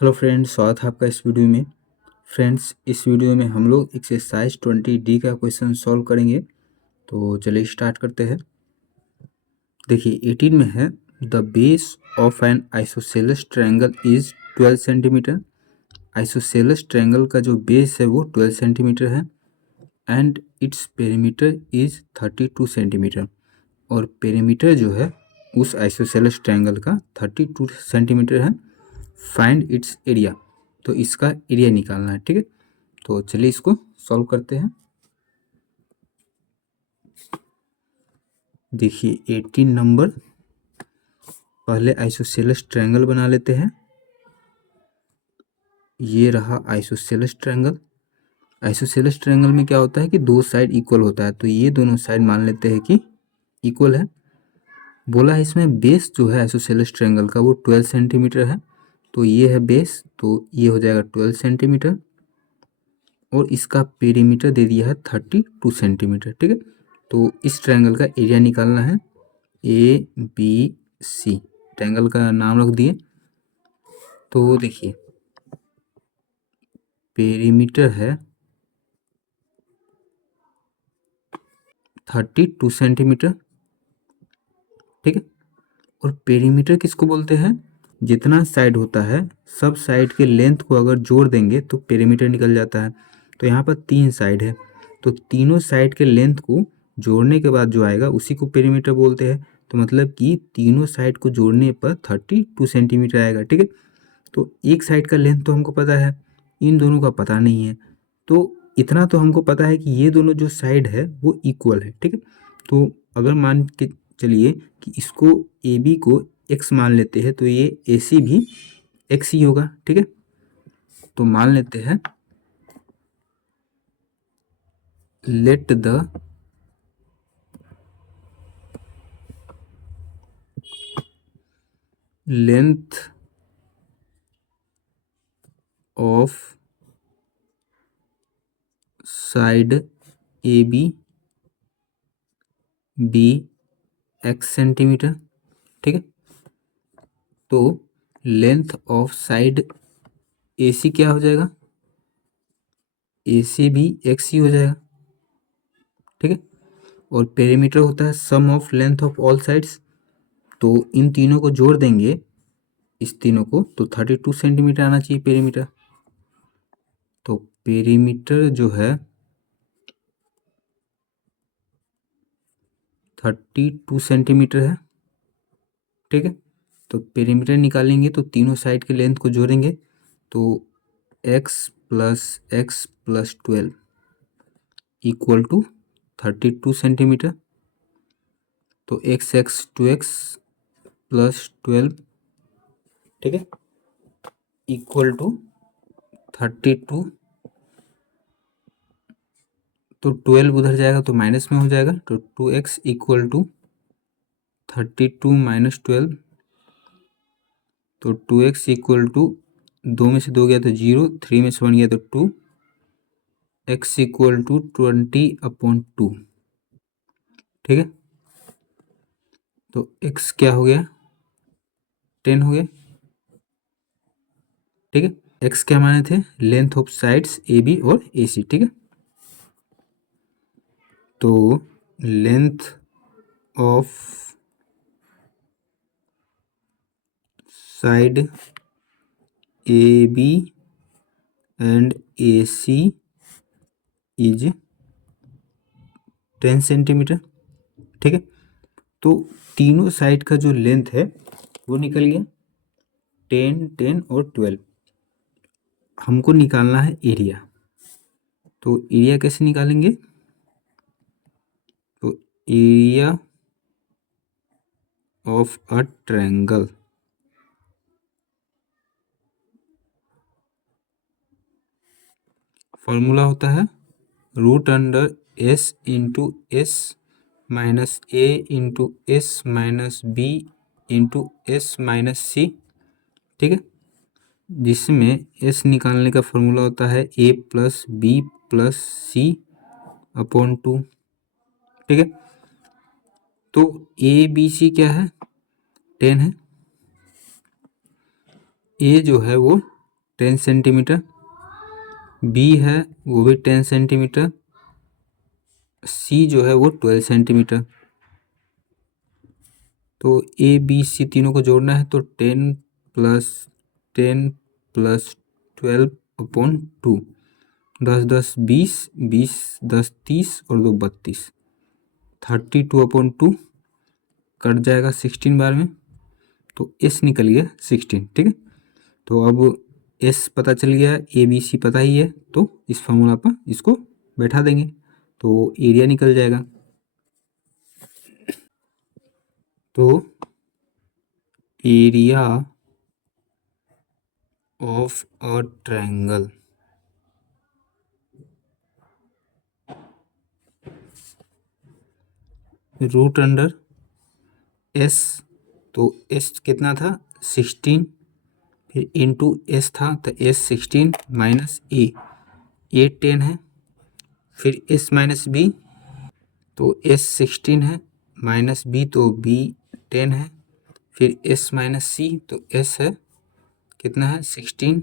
Hello friends, स्वागत है आपका इस वीडियो में। फ्रेंड्स, इस वीडियो में हम लोग एक्सरसाइज 20D का क्वेश्चन सॉल्व करेंगे। तो चलिए स्टार्ट करते हैं। देखिए 18 में है, the base of N isosceles triangle is 12 centimetre. Isosceles triangle का जो बेस है वो 12 सेंटीमीटर है and its perimeter is 32 centimetre. और पेरीमीटर जो है उस आइसोसेलेस ट्रायंगल का 32 सेंटीमीटर है। फाइंड इट्स एरिया, तो इसका एरिया निकालना है। ठीक है, तो चलिए इसको सॉल्व करते हैं। देखिए 18 नंबर, पहले आइसोसेलेस ट्रायंगल बना लेते हैं। ये रहा आइसोसेलेस ट्रायंगल। आइसोसेलेस ट्रायंगल में क्या होता है कि दो साइड इक्वल होता है, तो ये दोनों साइड मान लेते हैं कि इक्वल है। बोला है इसमें बेस जो है आइसोसेलेस ट्रायंगल का वो 12 सेंटीमीटर है, तो ये है बेस, तो ये हो जाएगा 12 सेंटीमीटर और इसका पेरीमीटर दे दिया है 32 सेंटीमीटर। ठीक है, तो इस ट्रायंगल का एरिया निकालना है। ABC ट्रायंगल का नाम रख दिए। तो देखिए पेरीमीटर है 32 सेंटीमीटर। ठीक है, और पेरीमीटर किसको बोलते हैं? जितना साइड होता है सब साइड के लेंथ को अगर जोड़ देंगे तो पेरीमीटर निकल जाता है। तो यहाँ पर 3 साइड है, तो तीनों साइड के लेंथ को जोड़ने के बाद जो आएगा उसी को पेरीमीटर बोलते हैं। तो मतलब कि तीनों साइड को जोड़ने पर 32 सेंटीमीटर आएगा। ठीक है, तो एक साइड का लेंथ तो हमको पता है, इन दोनों का पता नहीं है। तो इतना तो हमको पता है कि ये दोनों जो साइड है वो इक्वल है। ठीक है, तो अगर मान के चलिए कि इसको ए बी को एक्स मान लेते हैं, तो ये ए सी भी एक्स ही होगा। ठीक है, तो मान लेते हैं let the length of side A B x centimetre. ठीक है, तो length of side A C क्या हो जाएगा? ए सी भी एक्स ही हो जाएगा। ठीक है, और पेरीमीटर होता है sum of length of all sides, तो इन तीनों को जोड़ देंगे, इस तीनों को, तो 32 सेंटीमीटर आना चाहिए पेरीमीटर। तो पेरीमीटर जो है 32 सेंटीमीटर है। ठीक है, तो पेरीमीटर निकालेंगे तो तीनों साइड के लेंथ को जोड़ेंगे, तो x+x+12 इक्वल टू 32 सेंटीमीटर। तो x+x+12, ठीक है, इक्वल टू 32। तो 12 उधर जाएगा तो माइनस में हो जाएगा, तो 2x इक्वल टू 32 माइनस 12। तो 2x इक्वल टू 2 में से 2 गया तो 0, 3 में से 1 गया तो 2, x इक्वल टू 20/2। ठीक है, तो x क्या हो गया? 10 हो गया। ठीक है, x क्या माने थे? Length of sides A B और ए सी। ठीक है, तो length of side A B and A C is 10 centimetre. ठीक है, तो तीनों साइड का जो लेंथ है वो निकल गया 10, 10 और 12। हमको निकालना है एरिया, तो एरिया कैसे निकालेंगे? तो area of a triangle, formula होता है √(s)(s -a)(s)-b(s)-c। ठीक है, जिसमें s निकालने का फॉर्मूला होता है a+b+c/2। ठीक है, तो ए बी सी क्या है? 10 है। ए जो है वो 10 सेंटीमीटर, बी है वो भी 10 सेंटीमीटर, सी जो है वो 12 सेंटीमीटर। तो ए बी सी तीनों को जोड़ना है तो 10 प्लस 12 अपॉन 2, 10 10 20, 20 10 30 और 2 32, 32 अपॉन 2 कट जाएगा 16 बार में, तो एस निकल गया 16। ठीक है, तो अब एस पता चल गया, ए बी सी पता ही है, तो इस फॉर्मूला पर इसको बैठा देंगे तो एरिया निकल जाएगा। तो area of a triangle root under S, तो एस कितना था 16, फिर इंटू एस था तो एस 16 माइनस ए 10 है, फिर एस माइनस बी, तो एस 16 है माइनस बी तो बी 10 है, फिर एस माइनस सी तो एस है कितना है 16,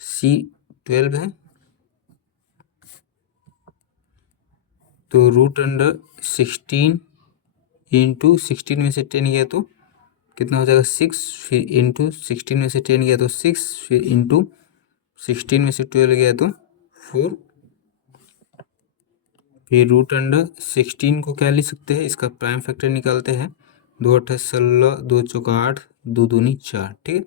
सी 12 है, तो रूट अंडर 16 इंटू 16 में से 10 गया तो कितना हो जाएगा 6, फिर इंटू 16 में से 10 गया तो 6, फिर इंटू 16 में से 12 गया तो 4, फिर रूट अंडर 16 को क्या लिख सकते हैं, इसका प्राइम फैक्टर निकालते हैं, 2 8 16, 2 चौका 8, 2 दूनी 4। ठीक है,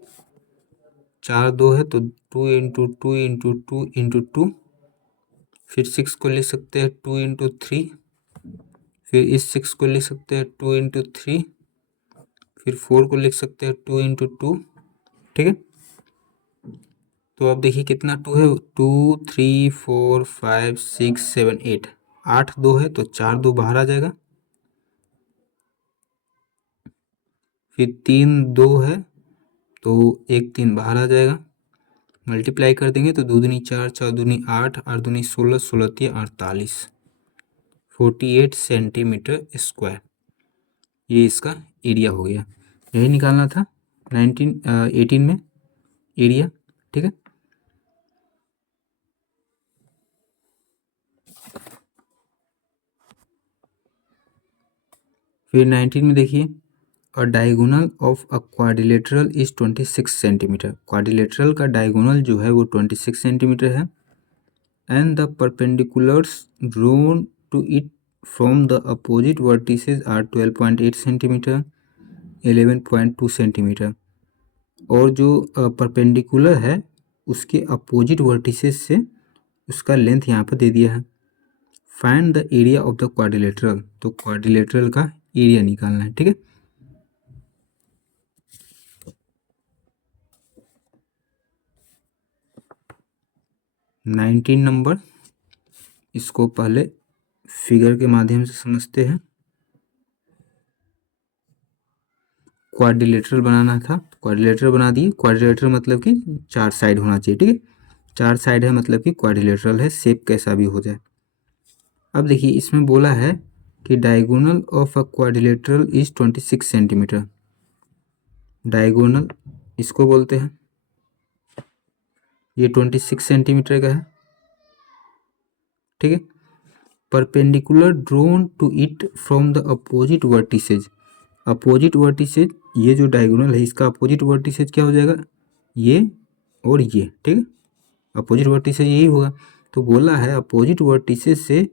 4 2 है तो 2 इंटू 2 इंटू 2 इंटू 2, फिर 6 को लिख सकते हैं 2 इंटू 3, फिर इस 6 को लिख सकते हैं 2 इंटू 3, फिर 4 को लिख सकते हैं 2 इंटू 2। ठीक है, तो अब देखिए कितना 2 है, 2 3 4 5 6 7 8, 8 2 है तो 4 2 बाहर आ जाएगा, फिर 3 2 है तो 1 3 बाहर आ जाएगा, मल्टीप्लाई कर देंगे तो 2 दूनी 4, 4 दूनी 8, 8 दूनी 16, 16 3 48, 48 सेंटीमीटर स्क्वायर, ये इसका एरिया हो गया। यही निकालना था 18 में एरिया। ठीक है, फिर 19 में देखिए, a diagonal of a quadrilateral is 26 centimetre. Quadrilateral का डायगोनल जो है वो 26 सेंटीमीटर है, and the perpendiculars drawn to it from the opposite vertices are 12.8 centimetre, 11.2 centimetre, और जो परपेंडिकुलर है उसके अपोजिट वर्टिसेस से उसका लेंथ यहाँ पर दे दिया है। Find the area of the quadrilateral, तो क्वाड्रिलेटरल का एरिया निकालना है। ठीक है, नाइनटीन नंबर, इसको पहले फिगर के माध्यम से समझते हैं। क्वाड्रिलेटरल बनाना था, क्वाड्रिलेटरल बना दिए। क्वाड्रिलेटरल मतलब कि 4 साइड होना चाहिए। ठीक है, 4 साइड है मतलब कि क्वाड्रिलेटरल है, शेप कैसा भी हो जाए। अब देखिए इसमें बोला है कि diagonal of a quadrilateral is 26 centimetre. Diagonal इसको बोलते हैं, ये 26 सेंटीमीटर का है। ठीक है, perpendicular drawn to it from the opposite vertices. Opposite vertices, ये जो डायगोनल है इसका अपोजिट वर्टिसेज क्या हो जाएगा, ये और ये। ठीक है, अपोजिट वर्टिसेज यही होगा। तो बोला है अपोजिट वर्टिसेज से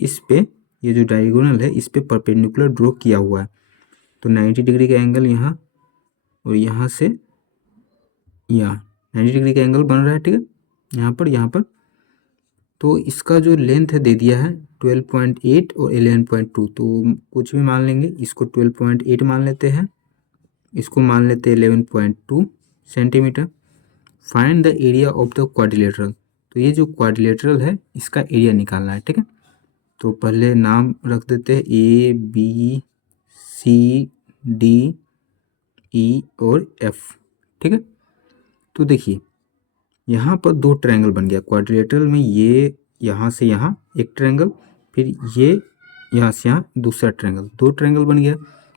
इस पे, ये जो डायगोनल है इस पे परपेंडिकुलर ड्रॉ किया हुआ है, तो 90 डिग्री का एंगल यहाँ और यहाँ से यहाँ 90 डिग्री का एंगल बन रहा है। ठीक है, यहाँ पर तो इसका जो लेंथ है दे दिया है 12.8 और 11.2, तो कुछ भी मान लेंगे, इसको 12.8 मान लेते हैं, इसको मान लेते हैं 11.2 centimetre. Find the area of the quadrilateral, तो ये जो क्वाड्रिलेटरल है इसका एरिया निकालना है। ठीक है, तो पहले नाम रख देते हैं A B C D E और एफ। ठीक है, तो देखिए यहाँ पर 2 ट्रायंगल बन गया क्वाड्रिलेटरल में, ये यहाँ से यहाँ एक ट्रायंगल, फिर ये यहाँ से यहाँ दूसरा ट्रायंगल, 2 ट्रायंगल बन गया।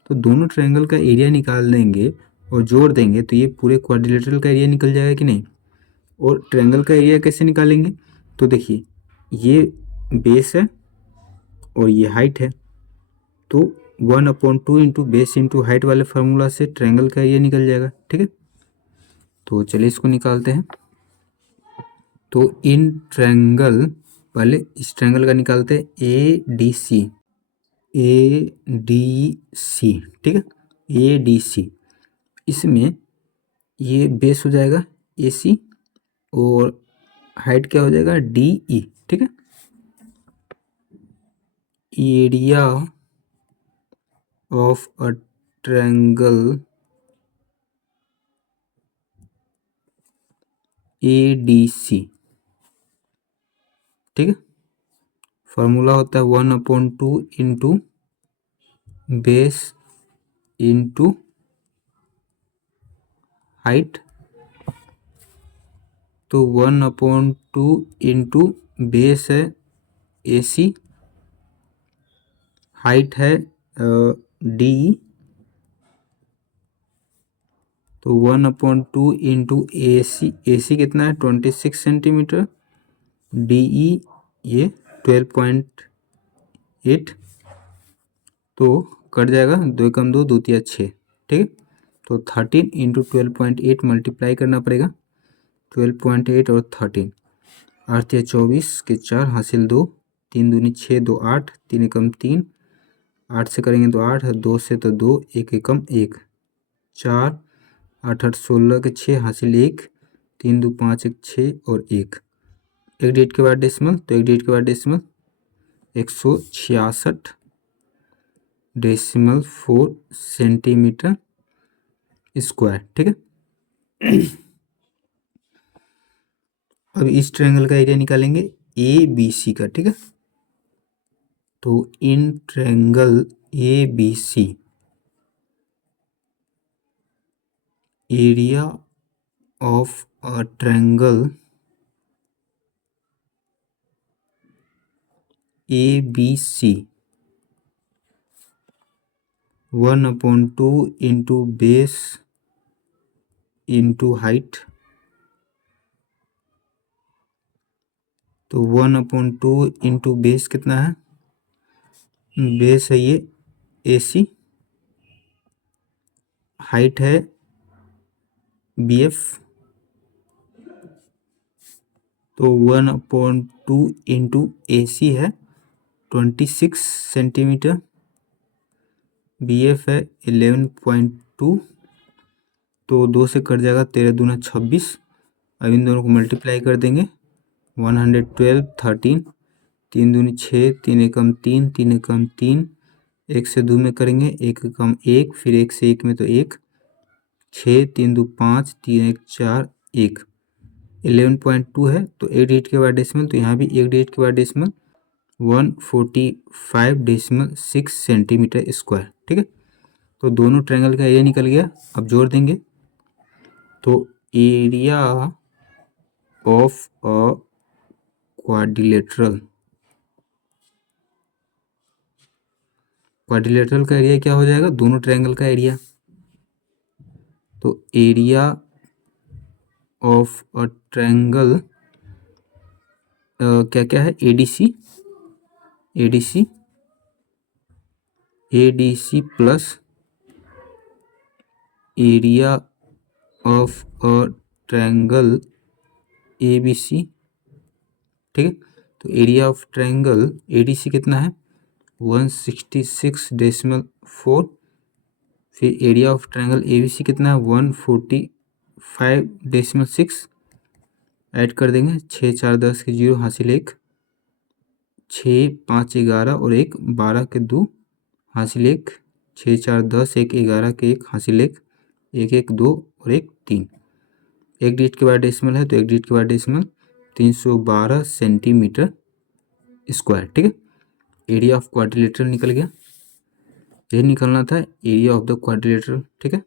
तो दोनों ट्रायंगल का एरिया निकाल देंगे और जोड़ देंगे तो ये पूरे क्वाड्रिलेटरल का एरिया निकल जाएगा कि नहीं। और ट्रायंगल का एरिया कैसे निकालेंगे? तो देखिए ये बेस है और ये हाइट है, तो 1/2 इंटू बेस इंटू हाइट वाले फार्मूला से ट्रायंगल का एरिया निकल जाएगा। ठीक है, तो चलिए इसको निकालते हैं। तो इन ट्रायंगल, पहले इस ट्रायंगल का निकालते हैं ADC। ठीक है, ADC, इसमें ये बेस हो जाएगा AC और हाइट क्या हो जाएगा DE। ठीक है, area of a triangle ADC। ठीक है, फार्मूला होता है 1/2 इंटू बेस इंटू हाइट। तो 1/2 इंटू बेस है AC, हाइट है DE, तो 1/2 इंटू AC कितना है 26 सेंटीमीटर, DE ये 12.8, तो कट जाएगा, 2 कम 2 2 तिया 6। ठीक है, तो 13 इंटू 12.8 मल्टीप्लाई करना पड़ेगा, 12.8 और 13, 8 या 24 के 4 हासिल 2, 3 दूनी 6, 2 8, 3 एकम 3, 8 से करेंगे तो 8, 2 से तो 2, 1 एकम 1, 4, 8 8 16 के 6 हासिल 1, 3 2 5 1 6 और 1, एक डिजिट के बाद डेसिमल, तो एक डिजिट के बाद डेसिमल 166.4 सेंटीमीटर स्क्वायर। ठीक है, अब इस ट्रायंगल का एरिया निकालेंगे ABC का। ठीक है, तो in triangle ABC area of a triangle ABC 1/2 into base into height, तो 1/2 इंटू बेस कितना है, बेस है ये AC, हाइट है BF, तो 1/2 इंटू AC है 26 सेंटीमीटर, BF है 11.2, तो 2 से कट जाएगा, 13 दूना 26, अब इन दोनों को मल्टीप्लाई कर देंगे, 112 13, 3 दूनी 6, 3 एकम 3, 3 एकम 3, 1 से 2 में करेंगे, 1 एकम 1, फिर 1 से 1 में तो 1, 6, 3 2 5, 3 1 4 1, 11.2 है, तो एक डिजिट के बाद डेसिमल, तो यहाँ भी एक डिजिट के बाद डेसिमल 145.6 सेंटीमीटर स्क्वायर। ठीक है, तो दोनों ट्रायंगल का एरिया निकल गया। अब जोड़ देंगे, तो एरिया ऑफ अ क्वाड्रिलेटरल का एरिया क्या हो जाएगा, दोनों ट्रायंगल का एरिया, तो एरिया ऑफ अ ट्रायंगल क्या क्या है, ADC plus area of a triangle ABC। ठीक है, तो एरिया ऑफ ट्रायंगल ADC कितना है 166.4, फिर एरिया ऑफ ट्रायंगल ABC कितना है 145.6, ऐड कर देंगे, 6 4 10 के 0 हासिल 1, 6 5 11 और 1 12 के 2 हासिल 1, 6 4 10 1 11 के 1 हासिल 1, 1 1 2 और 1 3, एक डिजिट के बाद डेसिमल है, तो एक डिजिट के बाद डेसिमल 312 सेंटीमीटर स्क्वायर। ठीक है, एरिया ऑफ क्वाड्रिलेटरल निकल गया, ये निकलना था एरिया ऑफ द क्वाड्रिलेटरल। ठीक है।